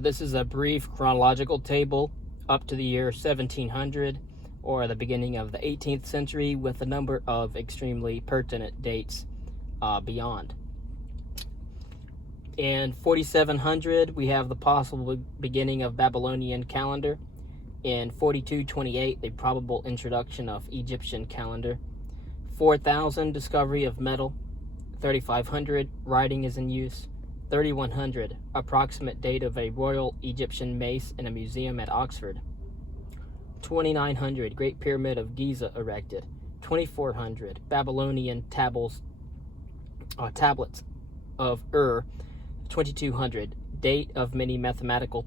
This is a brief chronological table up to the year 1700 or the beginning of the 18th century with a number of extremely pertinent dates beyond. In 4700, we have the possible beginning of Babylonian calendar. In 4228, the probable introduction of Egyptian calendar. 4000, discovery of metal. 3500, writing is in use. 3100, approximate date of a royal Egyptian mace in a museum at Oxford. 2900, Great Pyramid of Giza erected. 2400, Babylonian tablets of Ur. 2200, date of many mathematical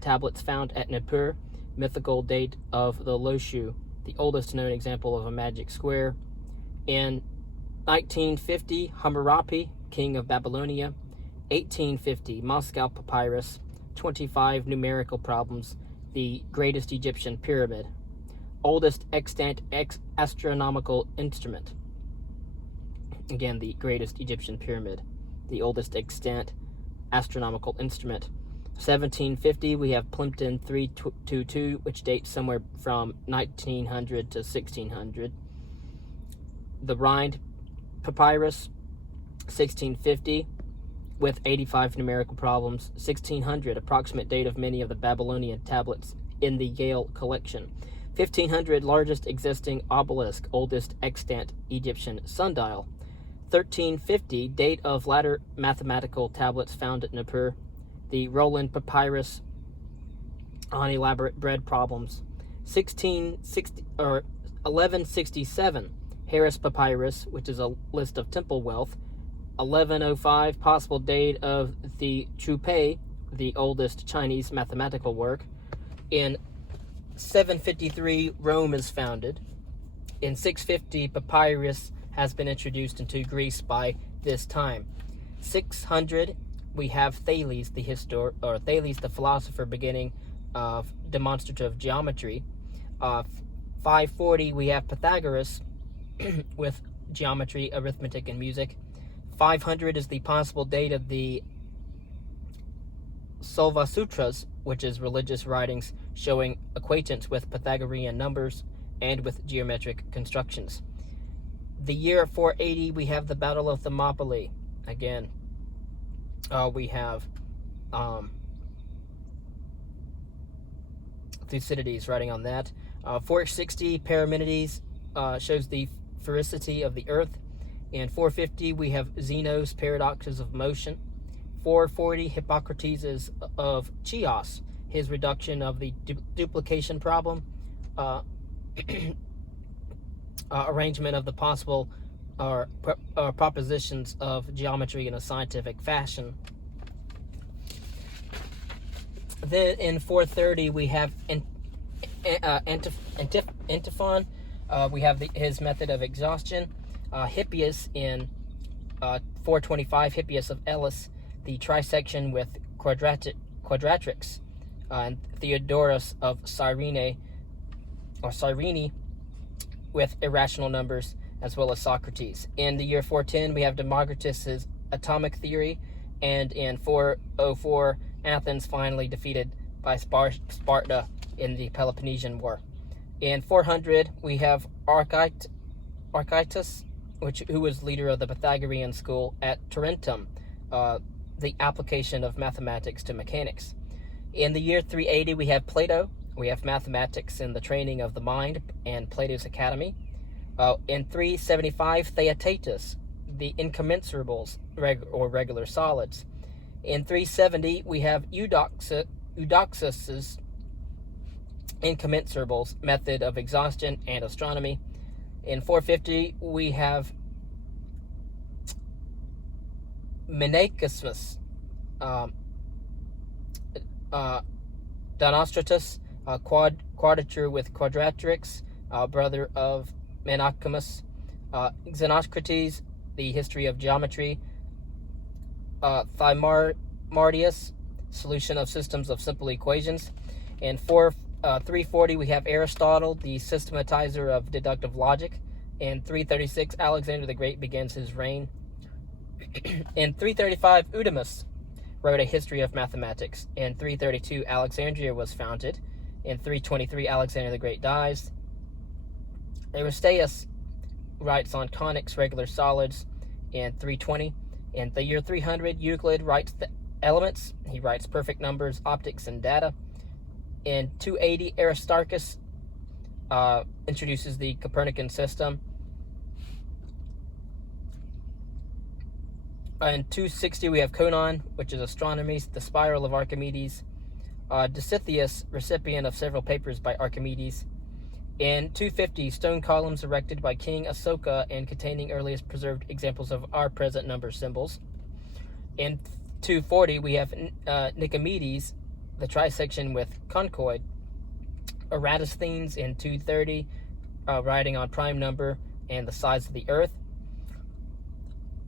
tablets found at Nippur. Mythical date of the Loshu, the oldest known example of a magic square. In 1950, Hammurapi, king of Babylonia. 1850, Moscow papyrus. 25 numerical problems, the greatest Egyptian pyramid. Oldest extant astronomical instrument. Again, the greatest Egyptian pyramid, the oldest extant astronomical instrument. 1750, we have Plimpton 322, which dates somewhere from 1900 to 1600. The Rind papyrus, 1650, with 85 numerical problems. 1600, approximate date of many of the Babylonian tablets in the Yale collection. 1500, largest existing obelisk, oldest extant Egyptian sundial. 1350, date of latter mathematical tablets found at Nippur. The Roland papyrus on elaborate bread problems. 1167, Harris papyrus, which is a list of temple wealth. 1105, possible date of the Chupei, the oldest Chinese mathematical work. In 753, Rome is founded. In 650, papyrus has been introduced into Greece by this time. 600, we have Thales, Thales, the philosopher beginning of demonstrative geometry. 540, we have Pythagoras with geometry, arithmetic, and music. 500 is the possible date of the Solva Sutras, which is religious writings showing acquaintance with Pythagorean numbers and with geometric constructions. The year 480, we have the Battle of Thermopylae. Again, we have Thucydides writing on that. 460, Parmenides shows the sphericity of the Earth. In 450, we have Zeno's paradoxes of motion. 440, Hippocrates of Chios, his reduction of the duplication problem. Arrangement of the possible propositions of geometry in a scientific fashion. Then in 430, we have Antiphon. We have his method of exhaustion. Hippias in 425, Hippias of Elis, the trisection with quadratrix. And Theodorus of Cyrene with irrational numbers, as well as Socrates. In the year 410, we have Democritus's atomic theory, and in 404, Athens finally defeated by Sparta in the Peloponnesian War. In 400, we have Archytas, who was leader of the Pythagorean school at Tarentum, the application of mathematics to mechanics. In the year 380, we have Plato. We have mathematics in the training of the mind and Plato's Academy. In 375, Theaetetus, the incommensurables, or regular solids. In 370, we have Eudoxus's incommensurables, method of exhaustion and astronomy. In 450, we have Menacusmus, Donostratus, quadrature with quadratrix, brother of Menacus. Xenocrates, the history of geometry. Thymardius, solution of systems of simple equations. In 340, we have Aristotle, the systematizer of deductive logic. In 336, Alexander the Great begins his reign. In 335, Eudemus, wrote a history of mathematics. In 332, Alexandria was founded. In 323, Alexander the Great dies. Aristeas writes on conics, regular solids, in 320. In the year 300, Euclid writes the elements. He writes perfect numbers, optics, and data. In 280, Aristarchus introduces the Copernican system. In 260, we have Conon, which is astronomy, the spiral of Archimedes. Dositheus, recipient of several papers by Archimedes. In 250, stone columns erected by King Asoka and containing earliest preserved examples of our present number symbols. In 240, we have Nicomedes, the trisection with conchoid. Eratosthenes in 230, writing on prime number and the size of the Earth.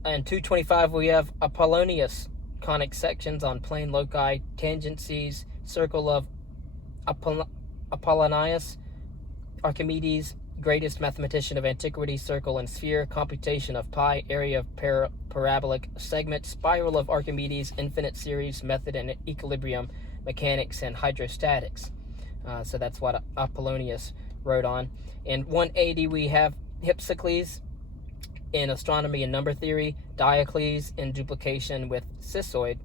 In 225, we have Apollonius, conic sections on plane loci, tangencies, circle of Apollonius. Archimedes, greatest mathematician of antiquity, circle and sphere, computation of pi, area of parabolic segment, spiral of Archimedes, infinite series, method and equilibrium, mechanics, and hydrostatics. So that's what Apollonius wrote on. In 180, we have Hypsicles in astronomy and number theory, Diocles in duplication with cissoid.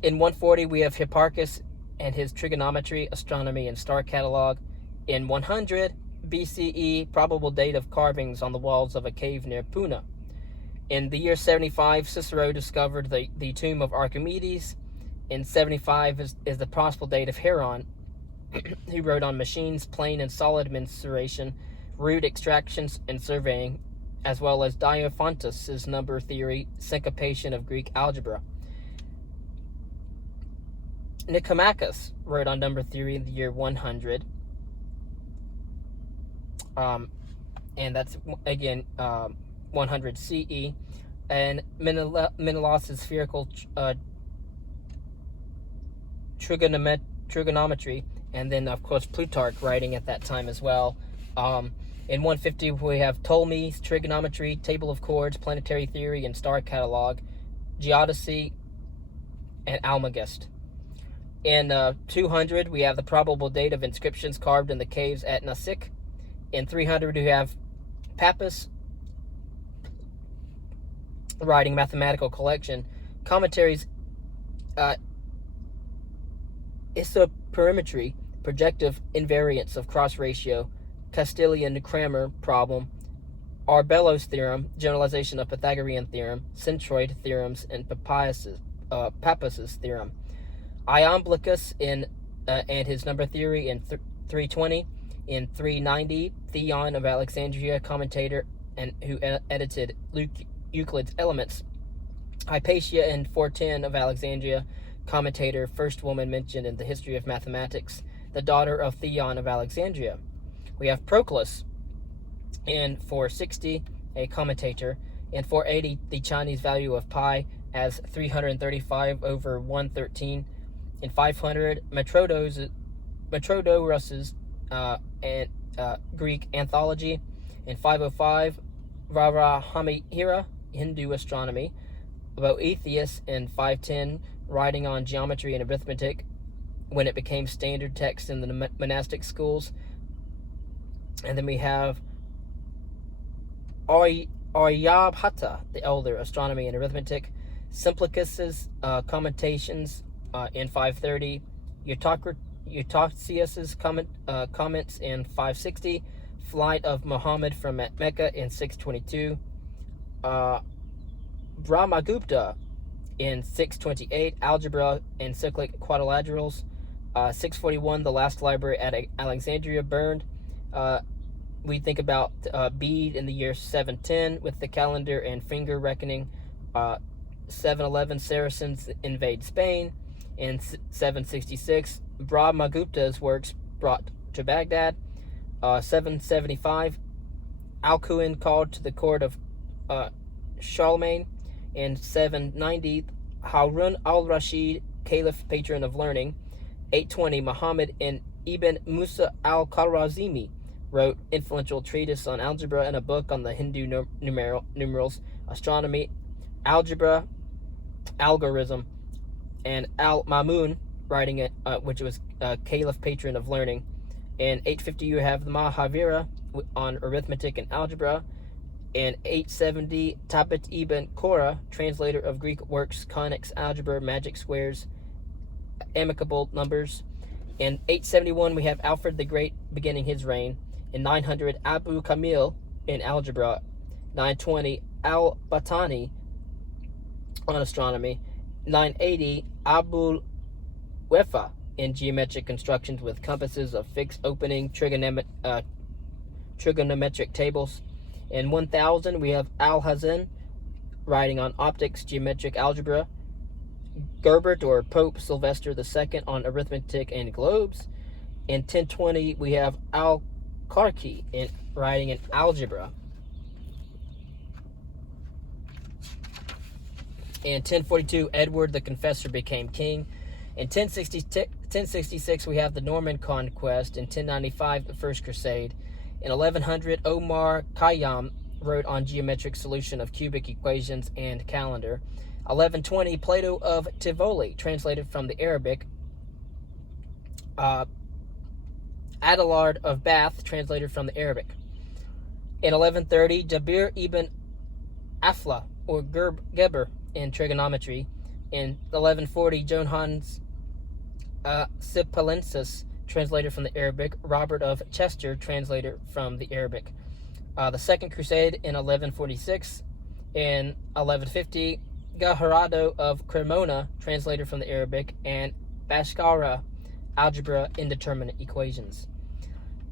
In 140, we have Hipparchus and his trigonometry, astronomy, and star catalog. In 100 BCE, probable date of carvings on the walls of a cave near Puna. In the year 75, Cicero discovered the tomb of Archimedes. In 75 is the possible date of Heron. He wrote on machines, plane and solid mensuration, root extractions, and surveying, as well as Diophantus' number theory, syncopation of Greek algebra. Nicomachus wrote on number theory in the year 100. And that's, again, 100 CE. And Menelaus' spherical trigonometry, and then, of course, Plutarch writing at that time as well. In 150, we have Ptolemy's trigonometry, table of chords, planetary theory, and star catalog, geodesy, and Almagest. In 200, we have the probable date of inscriptions carved in the caves at Nasik. In 300, we have Pappus writing mathematical collection, commentaries, isoperimetry, projective invariance of cross ratio, Castilian Cramer problem, Arbello's theorem, generalization of Pythagorean theorem, centroid theorems, and Pappus's theorem. Iamblichus and his number theory in 320. In 390, Theon of Alexandria, commentator and who edited Euclid's Elements. Hypatia in 410 of Alexandria, commentator, first woman mentioned in the history of mathematics, the daughter of Theon of Alexandria. We have Proclus in 460, a commentator. In 480, the Chinese value of pi as 335 over 113. In 500, Metrodorus's and Greek anthology. In 505, Varahamihira, Hindu astronomy. Boethius in 510, writing on geometry and arithmetic when it became standard text in the monastic schools. And then we have Aryabhata, the elder, astronomy and arithmetic. Simplicus's commentations in 530. Eutychius's comments in 560. Flight of Muhammad from Mecca in 622. Brahmagupta in 628. Algebra and cyclic quadrilaterals. 641, the last library at Alexandria burned. We think about Bede in the year 710 with the calendar and finger reckoning. 711, Saracens invade Spain. In 766, Brahmagupta's works brought to Baghdad. 775, Alcuin called to the court of Charlemagne. In 790, Harun al-Rashid, caliph, patron of learning. 820, Muhammad and Ibn Musa al-Khwarizmi wrote influential treatise on algebra and a book on the Hindu numerals, astronomy, algebra, algorithm. and Al-Mamun, writing it, which was Caliph, patron of learning. In 850, you have the Mahavira on arithmetic and algebra. In 870, Tabit ibn Korah, translator of Greek works, conics, algebra, magic squares, amicable numbers. In 871, we have Alfred the Great beginning his reign. In 900, Abu Kamil in algebra. 920, Al-Batani on astronomy. 980, Abu Wefa in geometric constructions with compasses of fixed opening, trigonometric tables. In 1000, we have Al-Hazan writing on optics, geometric algebra. Gerbert or Pope Sylvester II on arithmetic and globes. In 1020, we have Al-Karki in writing in algebra. In 1042, Edward the Confessor became king. In 1066, we have the Norman Conquest. In 1095, the First Crusade. In 1100, Omar Khayyam wrote on geometric solution of cubic equations and calendar. 1120, Plato of Tivoli, translated from the Arabic. Adelard of Bath, translated from the Arabic. In 1130, Jabir ibn Afla, or Geber, in trigonometry. In 1140, Johannes Cipalensis, translated from the Arabic. Robert of Chester, translator from the Arabic. The Second Crusade in 1146. In 1150, Gaharado of Cremona, translated from the Arabic, and Bhaskara, algebra, indeterminate equations.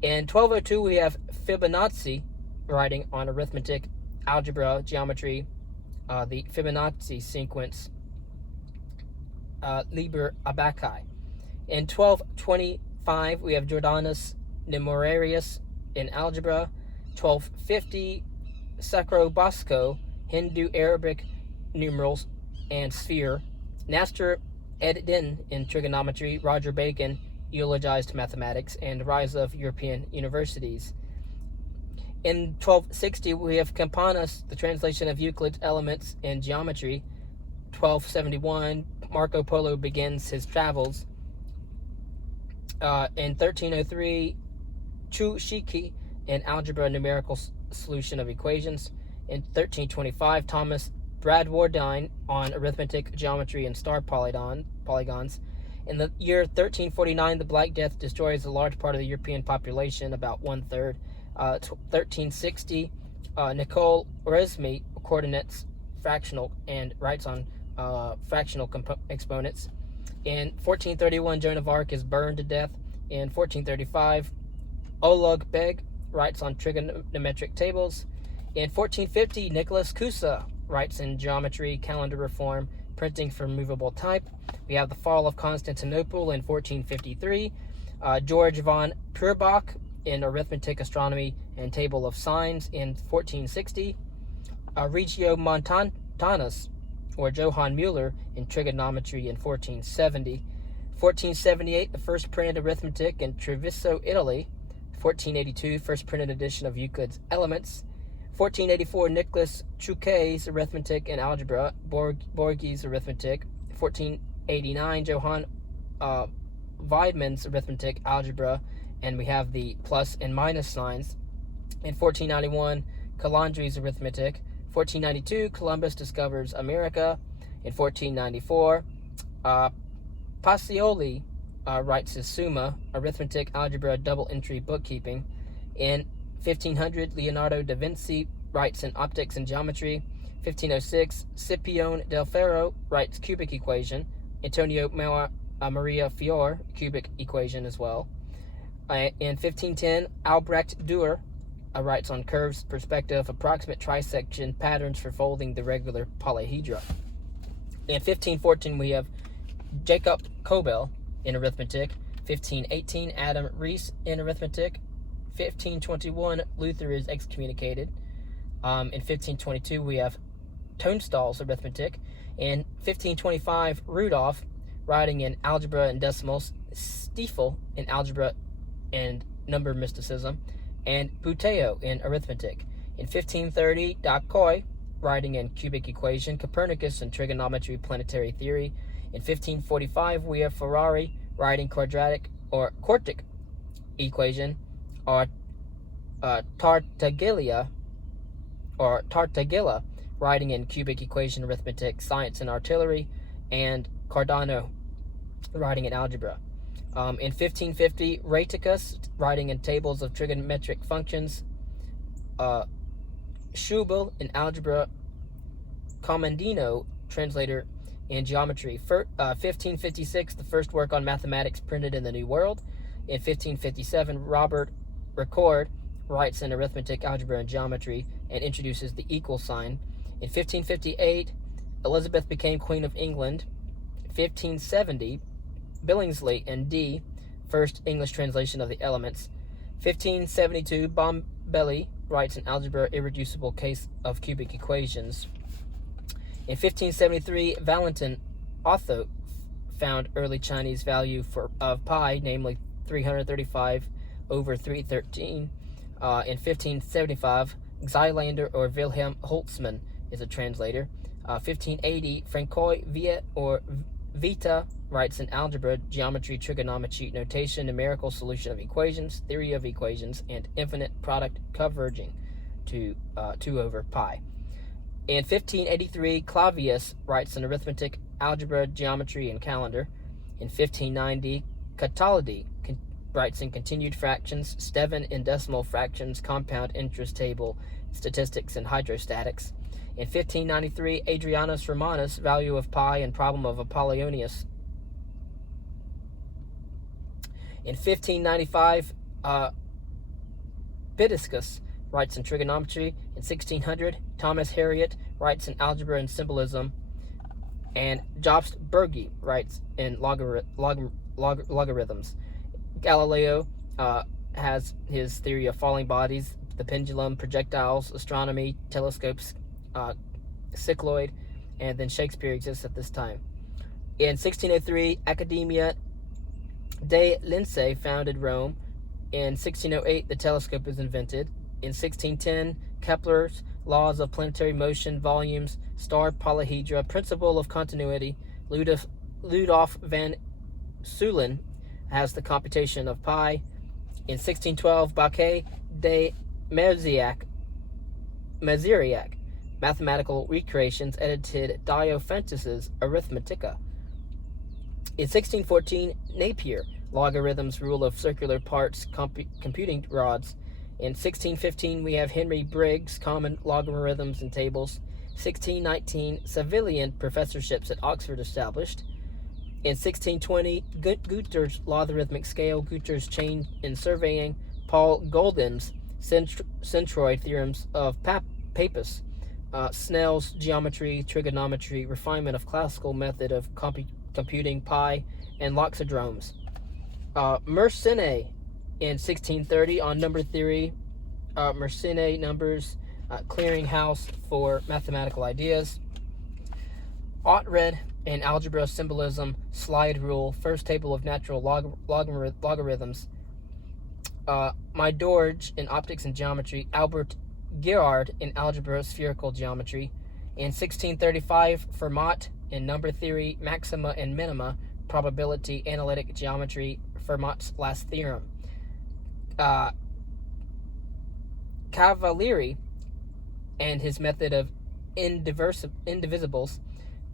In 1202, we have Fibonacci writing on arithmetic, algebra, geometry, the Fibonacci sequence, Liber Abaci. In 1225, we have Jordanus Nemorarius in algebra. 1250, Sacro Bosco, Hindu Arabic numerals and sphere. Nasser ed-Din in trigonometry. Roger Bacon eulogized mathematics and rise of European universities. In 1260, we have Campanus, the translation of Euclid's Elements in geometry. 1271, Marco Polo begins his travels. In 1303, Chu Shiki in algebra, numerical solution of equations. In 1325, Thomas Bradwardine on arithmetic, geometry, and star polygons. In the year 1349, the Black Death destroys a large part of the European population, about 1/3. 1360, Nicole Resmi coordinates fractional and writes on fractional exponents. In 1431, Joan of Arc is burned to death. In 1435, Oleg Beg writes on trigonometric tables. In 1450, Nicholas Cusa writes in geometry, calendar reform, printing for movable type. We have the fall of Constantinople in 1453. George von Purbach in arithmetic, astronomy, and table of signs in 1460. Regio Montanus, or Johann Mueller, in trigonometry in 1470. 1478, the first printed arithmetic in Treviso, Italy. 1482, first printed edition of Euclid's Elements. 1484, Nicholas Chuquet's arithmetic and algebra, Borghi's arithmetic. 1489, Johann Weidmann's arithmetic, algebra, and we have the plus and minus signs. In 1491, Calandri's arithmetic. 1492, Columbus discovers America. In 1494, Pacioli writes his Summa, arithmetic, algebra, double entry bookkeeping. In 1500, Leonardo da Vinci writes in optics and geometry. 1506, Scipione del Ferro writes cubic equation. Antonio Maria Fior, cubic equation as well. In 1510, Albrecht Dürer writes on curves, perspective, approximate trisection, patterns for folding the regular polyhedra. In 1514, we have Jacob Kobel in arithmetic. 1518, Adam Rees in arithmetic. 1521, Luther is excommunicated. In 1522, we have Tunstall's arithmetic. In 1525, Rudolph writing in algebra and decimals. Stiefel in algebra and number mysticism, and Buteo in arithmetic. In 1530, Dacoy writing in cubic equation, Copernicus in trigonometry, planetary theory. In 1545, we have Ferrari writing quadratic or quartic equation, or Tartaglia writing in cubic equation, arithmetic, science, and artillery, and Cardano writing in algebra. In 1550, Rheticus writing in tables of trigonometric functions, Schubel in algebra, Comandino, translator in geometry. 1556, the first work on mathematics printed in the New World. In 1557, Robert Ricord writes in arithmetic, algebra, and geometry and introduces the equal sign. In 1558, Elizabeth became Queen of England. 1570, Billingsley and D, first English translation of the elements. 1572, Bombelli writes an algebra irreducible case of cubic equations. In 1573, Valentin Otho found early Chinese value of pi, namely 335 over 313. In 1575, Xylander or Wilhelm Holtzmann is a translator. 1580, Francois Viet or Vita writes in algebra, geometry, trigonometry, notation, numerical solution of equations, theory of equations, and infinite product converging to 2 over pi. In 1583, Clavius writes in arithmetic, algebra, geometry, and calendar. In 1590, Cataldi writes in continued fractions, Steven in decimal fractions, compound interest table, statistics, and hydrostatics. In 1593, Adrianus Romanus, value of pi and problem of Apollonius. In 1595, Bidiscus writes in trigonometry. In 1600, Thomas Harriot writes in algebra and symbolism. And Jobst Berge writes in logarithms. Galileo has his theory of falling bodies, the pendulum, projectiles, astronomy, telescopes, cycloid, and then Shakespeare exists at this time. In 1603, Academia dei Lincei founded Rome. In 1608, the telescope was invented. In 1610, Kepler's laws of planetary motion, volumes, star polyhedra, principle of continuity. Ludolf van Seulen has the computation of pi. In 1612, Bacquet de Meziriac, mathematical recreations, edited Diophantus's Arithmetica. In 1614, Napier, logarithms, rule of circular parts, computing rods. In 1615, we have Henry Briggs, common logarithms and tables. 1619, Savilian professorships at Oxford established. In 1620, Guter's logarithmic scale, Guter's chain in surveying, Paul Golden's centroid theorems of Papus, Snell's geometry, trigonometry, refinement of classical method of computing pi, and loxodromes. Mersenne in 1630 on number theory, Mersenne numbers, clearinghouse for mathematical ideas. Ottred in algebra, symbolism, slide rule, first table of natural logarithms. Mydorge in optics and geometry, Albert Girard in algebra, spherical geometry. In 1635, Fermat in number theory, maxima and minima, probability, analytic geometry, Fermat's last theorem. Cavalieri and his method of indivisibles.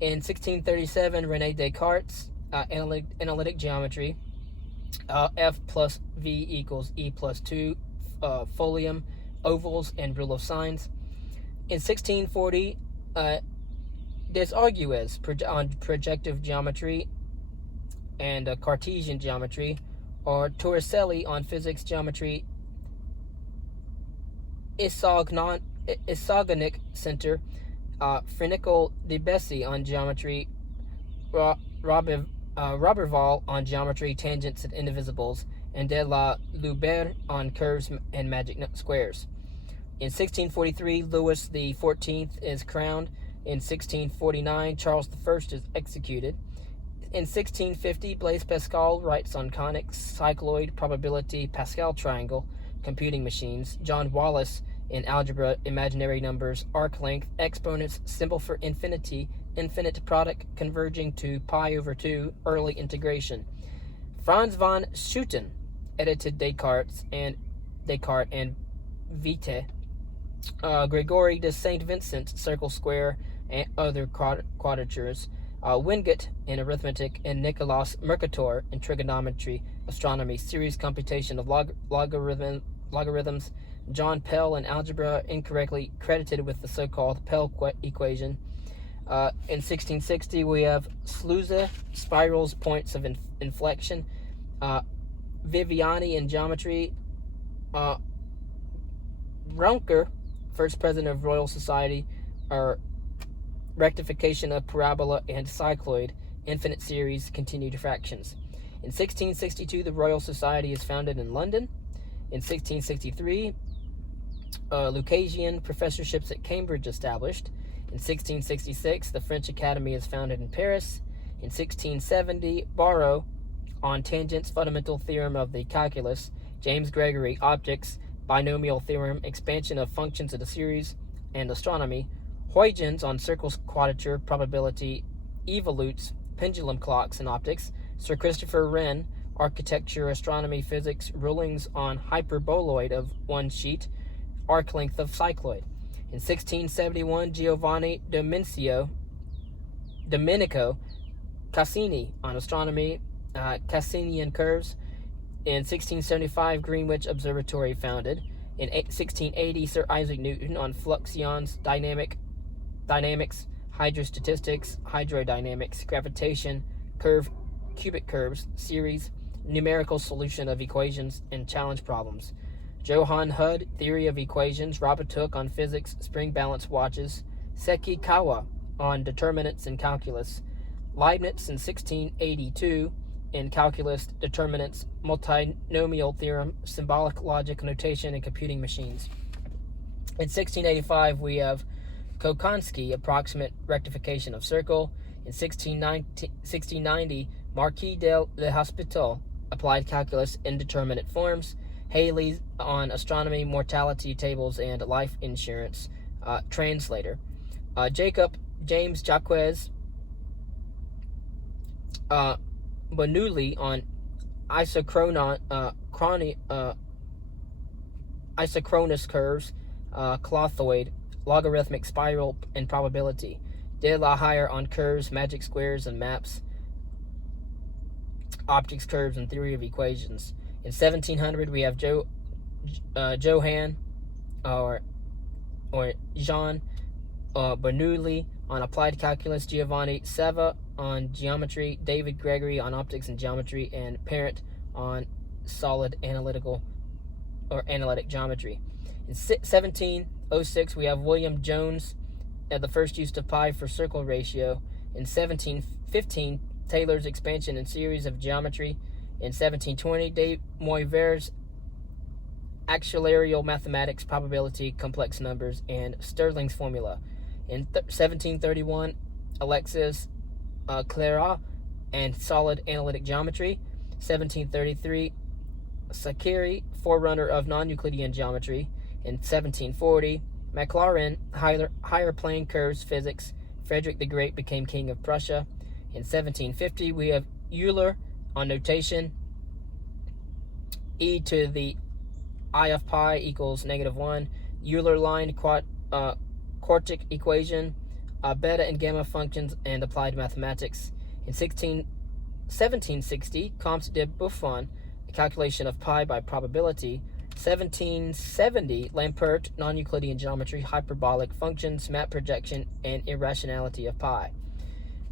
In 1637, René Descartes, analytic geometry, F plus V equals E plus 2, folium, ovals, and rule of signs. In 1640, Desargues on projective geometry and Cartesian geometry, or Torricelli on physics, geometry, Isogonic center, Frenicle de Bessy on geometry, Roberval on geometry, tangents and indivisibles, and de la Lubert on curves and magic squares. In 1643, Louis XIV is crowned. In 1649, Charles I is executed. In 1650, Blaise Pascal writes on conics, cycloid, probability, Pascal triangle, computing machines. John Wallis in algebra, imaginary numbers, arc length, exponents, symbol for infinity, infinite product converging to pi over 2, early integration. Franz von Schütten edited Descartes and Vitae. Gregory de Saint Vincent, circle, square, and other quadratures. Wingate in arithmetic, and Nicolas Mercator in trigonometry, astronomy, series computation of logarithms. John Pell in algebra, incorrectly credited with the so-called Pell equation. In 1660, we have Sluze, spirals, points of inflection. Viviani in geometry. Ronker, first president of Royal Society, or rectification of parabola and cycloid, infinite series, continued fractions. In 1662, the Royal Society is founded in London. In 1663, Lucasian professorships at Cambridge established. In 1666, the French Academy is founded in Paris. In 1670, Barrow on tangents, fundamental theorem of the calculus. James Gregory, optics, binomial theorem, expansion of functions of the series, and astronomy. Huygens on circles, quadrature, probability, evolutes, pendulum clocks, and optics. Sir Christopher Wren, architecture, astronomy, physics, rulings on hyperboloid of one sheet, arc length of cycloid. In 1671, Giovanni Domenico Cassini on astronomy, Cassinian curves. In 1675, Greenwich Observatory founded. In 1680, Sir Isaac Newton on fluxions, dynamics, hydrostatistics, hydrodynamics, gravitation, cubic curves, series, numerical solution of equations, and challenge problems. Johann Hud, theory of equations. Robert Hooke on physics, spring balance watches. Seki Kawa on determinants and calculus. Leibniz in 1682 in calculus, determinants, multinomial theorem, symbolic logic, notation, and computing machines. In 1685, we have Kokonski, approximate rectification of circle. In 1690, Marquis de l'Hospital, applied calculus, indeterminate forms. Haley on astronomy, mortality tables, and life insurance, translator. James Jacques Bernoulli on isochronous curves, clothoid, logarithmic spiral, and probability. De la Hire on curves, magic squares, and maps, optics, curves, and theory of equations. In 1700, we have Johann or Jean Bernoulli on applied calculus, Giovanni Seva on geometry, David Gregory on optics and geometry, and Parent on solid analytic geometry. In 1706, we have William Jones at the first use of pi for circle ratio. In 1715, Taylor's expansion and series of geometry. In 1720, de Moivre's actuarial mathematics, probability, complex numbers, and Stirling's formula. In 1731, Alexis Clairaut and solid analytic geometry. 1733, Sakiri, forerunner of non-Euclidean geometry. In 1740, Maclaurin, higher plane curves physics. Frederick the Great became king of Prussia. In 1750, we have Euler on notation. E to the I of pi equals -1. Euler line quartic equation, beta and gamma functions, and applied mathematics. In 1760, Comte de Buffon, a calculation of pi by probability. 1770, Lampert, non-Euclidean geometry, hyperbolic functions, map projection, and irrationality of pi.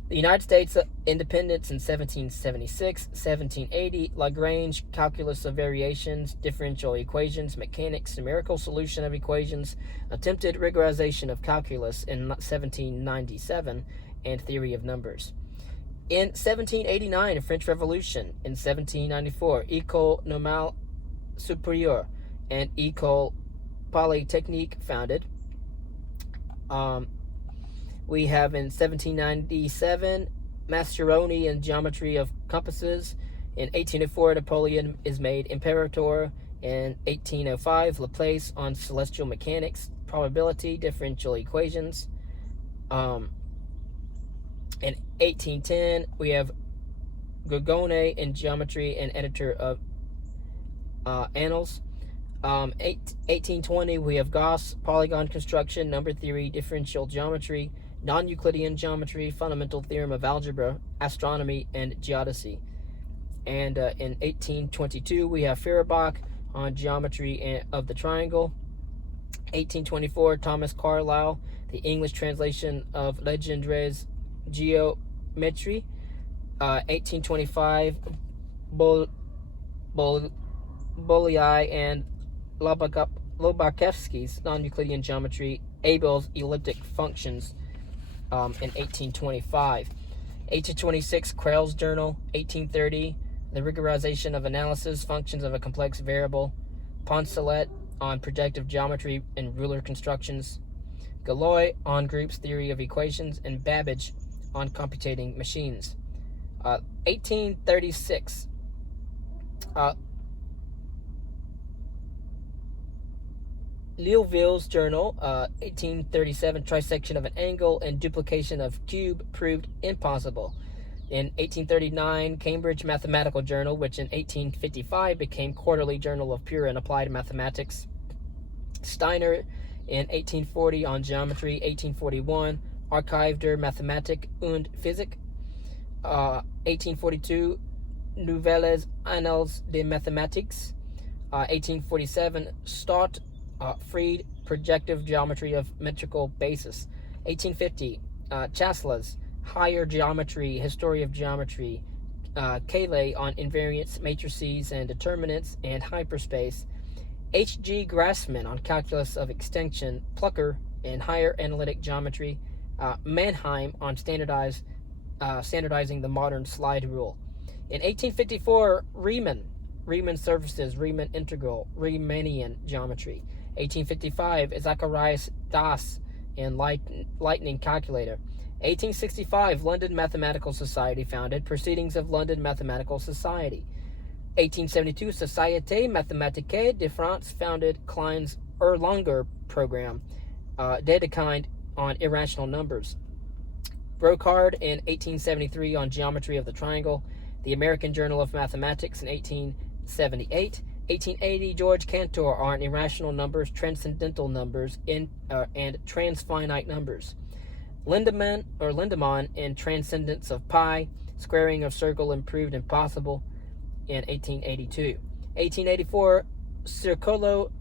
The United States independence in 1776, 1780, Lagrange, calculus of variations, differential equations, mechanics, numerical solution of equations, attempted rigorization of calculus in 1797, and theory of numbers. In 1789, French Revolution. In 1794, École Normale Supérieure and École Polytechnique founded. We have in 1797, Mascheroni and geometry of compasses. In 1804, Napoleon is made imperator. In 1805, Laplace on celestial mechanics, probability, differential equations. 1810, we have Gorgone in geometry and editor of Annals. 1820, we have Gauss, polygon construction, number theory, differential geometry, non-Euclidean geometry, fundamental theorem of algebra, astronomy, and geodesy. And in 1822, we have Feuerbach on geometry of the triangle. 1824, Thomas Carlyle, the English translation of Legendre's Geometry. 1825, Bolyai and Lobachevsky's non-Euclidean geometry, Abel's elliptic functions in 1825. 1826, Crell's journal. 1830, the rigorization of analysis, functions of a complex variable. Poncelet on projective geometry and ruler constructions. Galois on groups theory of equations, and Babbage on computating machines. 1836, Liouville's journal. 1837, trisection of an angle and duplication of cube proved impossible. In 1839, Cambridge Mathematical Journal, which in 1855 became Quarterly Journal of Pure and Applied Mathematics. Steiner in 1840 on geometry. 1841, Archive der Mathematik und Physik. 1842, Nouvelles Annales de Mathematiques. 1847, Stott, Fried, Projective Geometry of Metrical Basis. 1850, Chasla's Higher Geometry, History of Geometry. Cayley on invariants, matrices, and determinants, and hyperspace. H.G. Grassman on calculus of extension, Plucker, and higher analytic geometry. Mannheim on standardizing the modern slide rule. In 1854, Riemann surfaces, Riemann integral, Riemannian geometry. 1855, Zacharias Das in lightning calculator. 1865, London Mathematical Society founded, Proceedings of London Mathematical Society. 1872, Société Mathématique de France founded, Klein's Erlanger program, Dedekind on irrational numbers. Brocard in 1873 on geometry of the triangle, the American Journal of Mathematics in 1878. 1880, George Cantor on irrational numbers, transcendental numbers, and transfinite numbers. Lindemann in Transcendence of Pi, squaring of circle improved impossible in 1882. 1884, Circolo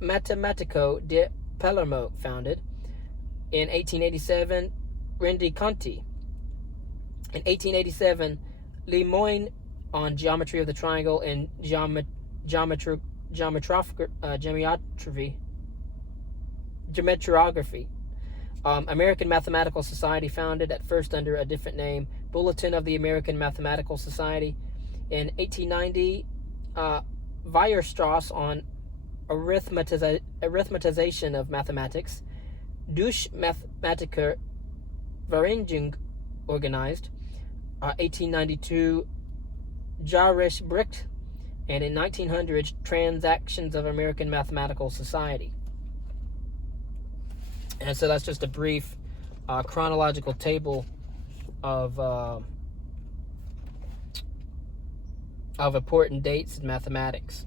Matematico de Palermo founded. In 1887, Rendiconti. In 1887, Lemoyne on geometry of the triangle and geometrography. American Mathematical Society founded, at first under a different name, Bulletin of the American Mathematical Society. In 1890, Weierstrass on arithmetization of mathematics. Durch Mathematiker Vereinigung organized. 1892, Jahresbericht, and in 1900, Transactions of American Mathematical Society. And so that's just a brief chronological table of important dates in mathematics.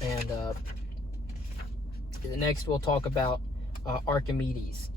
And next we'll talk about Archimedes.